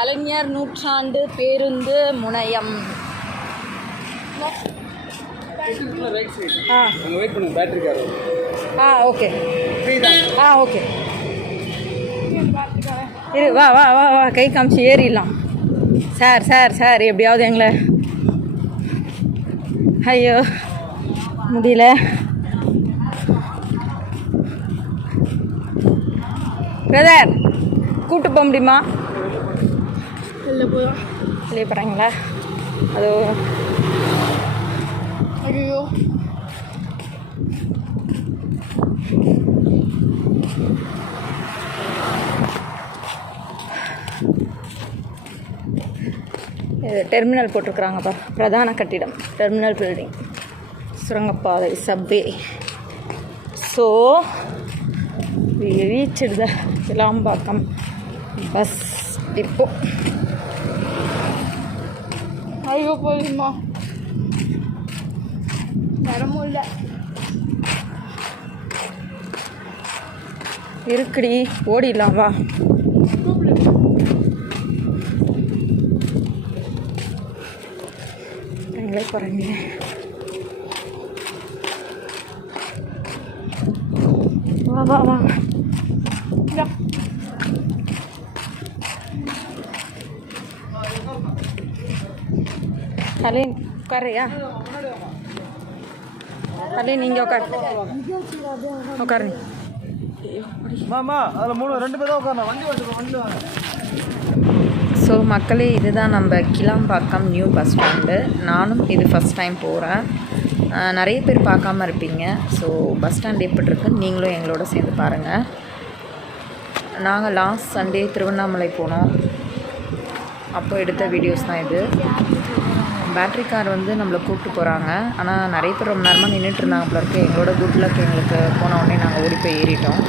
கலைஞர் நூற்றாண்டு பேருந்து முனையம். ஓகே ஓகே இரு, வா வா வா வா கை காமிச்சு ஏறிடலாம். சார் சார் சார் எப்படியாவது எங்களை, ஐயோ முடியல. பிரதர் கூப்பிட்டு போக முடியுமா? வெளியே போகிறாங்களா? அதோ ஐயோ இது டெர்மினல் போட்டிருக்குறாங்கப்பா. பிரதான கட்டிடம் டெர்மினல் பில்டிங், சுரங்கப்பாதை, சப்வே. ஸோ ரீச்டு த கிளாம்பாக்கம் பஸ் டிப்போ. ஐயோ போதுமா, வரமும் இல்லை இருக்குடி, ஓடிடலாம் வா. எங்கே போகிறீங்க? வா வா வா. அலின் உட்காரியா? அலின் நீங்கள் உட்காருங்க. ஸோ மக்களே, இதுதான் நம்ம கிளாம்பாக்கம் நியூ பஸ் ஸ்டாண்டு. நானும் இது ஃபஸ்ட் டைம் போகிறேன். நிறைய பேர் பார்க்காம இருப்பீங்க. ஸோ பஸ் ஸ்டாண்ட் எப்படி இருக்குன்னு நீங்களும் எங்களோட சேர்ந்து பாருங்கள். நாங்கள் லாஸ்ட் சண்டே திருவண்ணாமலை போனோம், அப்போ எடுத்த வீடியோஸ் தான் இது. பேட்ரி கார் வந்து நம்மளை கூப்பிட்டு போகிறாங்க. ஆனால் நிறைய பேர் ரொம்ப நேரமாக நின்றுட்டு இருந்தாங்க போல இருக்குது. எங்களோட குட் லக், எங்களுக்கு போன உடனே நாங்கள் ஓடி போய் ஏறிட்டோம்.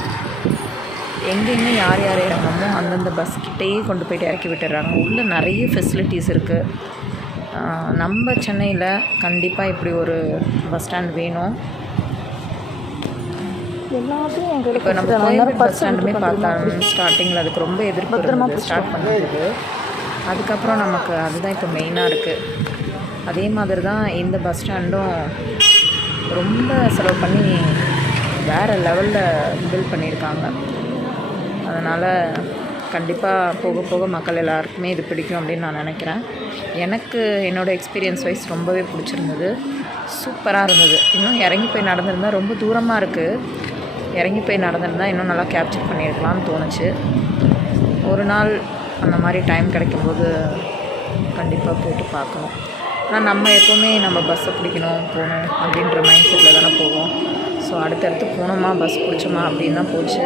எங்கெங்கே யார் யார் இறங்கணுமோ அந்தந்த பஸ்கிட்டேயே கொண்டு போய்ட்டு இறக்கி விட்டுறாங்க. உள்ளே நிறைய ஃபெசிலிட்டிஸ் இருக்குது. நம்ம சென்னையில் கண்டிப்பாக இப்படி ஒரு பஸ் ஸ்டாண்ட் வேணும். எல்லாத்தையும் எங்களுக்கு இப்போ நம்ம கோயம்பேடு பஸ் ஸ்டாண்டுமே பார்த்தா ஸ்டார்டிங்கில் அதுக்கு ரொம்ப எதிர்ப்பு ஸ்டார்ட் பண்ணுறது. அதுக்கப்புறம் நமக்கு அதுதான் இப்போ மெயினாக இருக்குது. அதே மாதிரி தான் இந்த பஸ் ஸ்டாண்டும் ரொம்ப செலவு பண்ணி வேறு லெவலில் பில்ட் பண்ணியிருக்காங்க. அதனால் கண்டிப்பாக போக போக மக்கள் எல்லாருக்குமே இது பிடிக்கும் அப்படின்னு நான் நினைக்கிறேன். எனக்கு என்னோடய எக்ஸ்பீரியன்ஸ் வைஸ் ரொம்பவே பிடிச்சிருந்தது, சூப்பராக இருந்தது. இன்னும் இறங்கி போய் நடந்திருந்தால், ரொம்ப தூரமாக இருக்குது, இறங்கி போய் நடந்திருந்தால் இன்னும் நல்லா கேப்சர் பண்ணியிருக்கலாம்னு தோணுச்சு. ஒரு நாள் அந்த மாதிரி டைம் கிடைக்கும்போது கண்டிப்பாக போய்ட்டு பார்க்கணும். ஆனால் நம்ம எப்போவுமே நம்ம பஸ்ஸை பிடிக்கணும், போகணும் அப்படின்ற மைண்ட் செட்டில் தானே போவோம். ஸோ அடுத்தடுத்து போனோமா, பஸ் பிடிச்சோமா அப்படின்னு தான் போச்சு.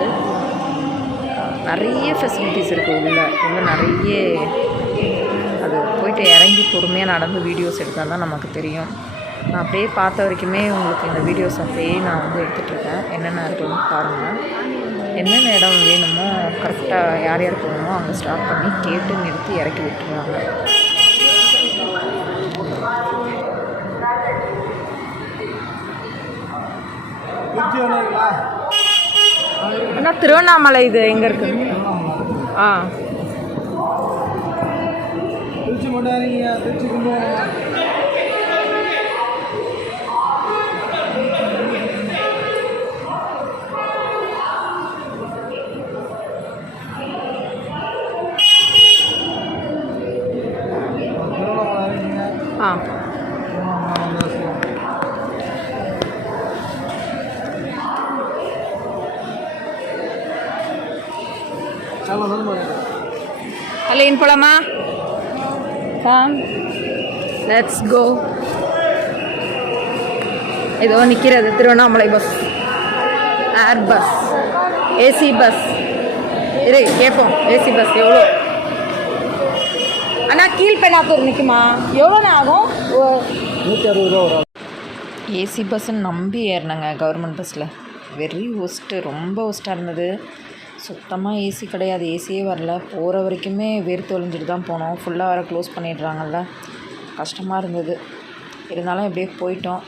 நிறைய ஃபெசிலிட்டிஸ் இருக்குது உள்ள நிறைய. அது போய்ட்டு இறங்கி பொறுமையாக நடந்து வீடியோஸ் எடுத்தால் தான் நமக்கு தெரியும். நான் அப்படியே பார்த்த வரைக்குமே உங்களுக்கு இந்த வீடியோஸ் அப்படியே நான் வந்து எடுத்துகிட்ருக்கேன். என்னென்ன இருக்குன்னு பாருங்கள். என்னென்ன இடம் வேணுமோ கரெக்டாக யார் யார் போகணுமோ அங்கே ஸ்டாப் பண்ணி கேட்டு நிறுத்தி இறக்கி விட்டுருவாங்க. ஆனால் திருவண்ணாமலை இது எங்கே இருக்குது? அலைன் போலாமா? Come, let's go. ஏதோ நிற்கிறது Tiruvannamalai bus, air bus, AC bus. இரு கேட்போம், ஏசி பஸ் எவ்வளோ? அண்ணா கீழ்பெண்ணாத்தூர் நிற்குமா? எவ்வளோண்ணா ஆகும்? 160 ரூபா வரும். ஏசி பஸ்ஸுன்னு நம்பி ஏறினாங்க கவர்மெண்ட் பஸ்ஸில். வெரி ஒஸ்ட்டு, ரொம்ப ஒஸ்ட்டாக இருந்தது. சுத்தமாக ஏசி கிடையாது, ஏசியே வரல. போகிற வரைக்குமே வேர்த்து ஒழிஞ்சிட்டு தான் போனோம். ஃபுல்லாக வர க்ளோஸ் பண்ணிடுறாங்கல்ல, கஷ்டமாக இருந்தது. இருந்தாலும் எப்படியே போயிட்டோம்.